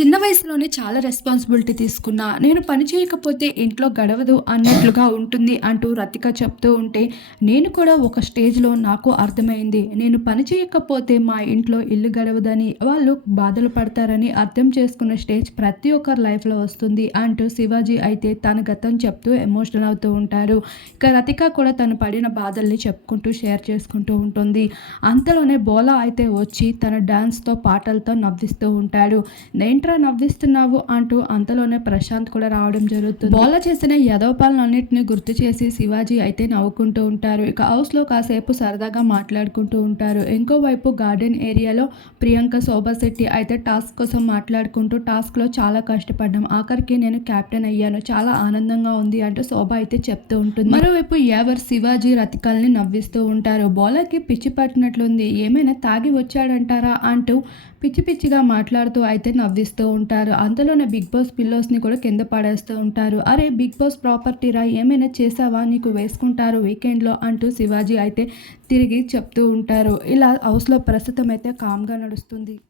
చిన్న వయసులోనే చాలా రెస్పాన్సిబిలిటీ తీసుకున్నా. నేను పని చేయకపోతే ఇంట్లో గడవదు అన్నట్లుగా ఉంటుంది అంటూ రతిక చెప్తూ ఉంటే నేను కూడా ఒక స్టేజ్లో నాకు అర్థమైంది. నేను పని చేయకపోతే మా ఇంట్లో ఇల్లు గడవదని వాళ్ళు బాధలు పడతారని అర్థం చేసుకున్న స్టేజ్ ప్రతి ఒక్కరి లైఫ్లో వస్తుంది అంటూ శివాజీ అయితే తన గతం చెప్తూ ఎమోషనల్ అవుతూ ఉంటారు. ఇక రతిక కూడా తను పడిన బాధల్ని చెప్పుకుంటూ షేర్ చేసుకుంటూ ఉంటుంది. అంతలోనే బోలా అయితే వచ్చి తన డాన్స్తో పాటలతో నవ్విస్తూ ఉంటాడు. నేను నేంట్రా నవ్విస్తున్నావు అంటూ అంతలోనే ప్రశాంత్ కూడా రావడం జరుగుతుంది. బోల చేసిన యదవపాలన్నింటినీ గుర్తు చేసి శివాజీ అయితే నవ్వుకుంటూ ఉంటారు. ఇక హౌస్లో కాసేపు సరదాగా మాట్లాడుకుంటూ ఉంటారు. ఇంకోవైపు గార్డెన్ ఏరియాలో ప్రియాంక శోభా శెట్టి అయితే టాస్క్ కోసం మాట్లాడుకుంటూ టాస్క్లో చాలా కష్టపడ్డాం. ఆఖరికి నేను కెప్టెన్ అయ్యాను. చాలా ఆనందంగా ఉంది అంటూ శోభ అయితే చెప్తూ ఉంటుంది. మరోవైపు ఎవరు శివాజీ రతికల్ని నవ్విస్తూ ఉంటారు. బోలకి పిచ్చి పట్టినట్లుంది. ఏమైనా తాగి వచ్చాడంటారా అంటూ పిచ్చి పిచ్చిగా మాట్లాడుతూ అయితే నవ్విస్తూ ఉంటారు. అంతలోనే బిగ్ బాస్ పిల్లోస్ని కూడా కింద పడేస్తూ ఉంటారు. అరే బిగ్ బాస్ ప్రాపర్టీ రా ఏమైనా చేసావా? నీకు వేసుకుంటారు వీకెండ్లో అంటూ శివాజీ అయితే తిరిగి చెప్తూ ఉంటారు. ఇలా హౌస్లో ప్రస్తుతం అయితే కామ్గా నడుస్తుంది.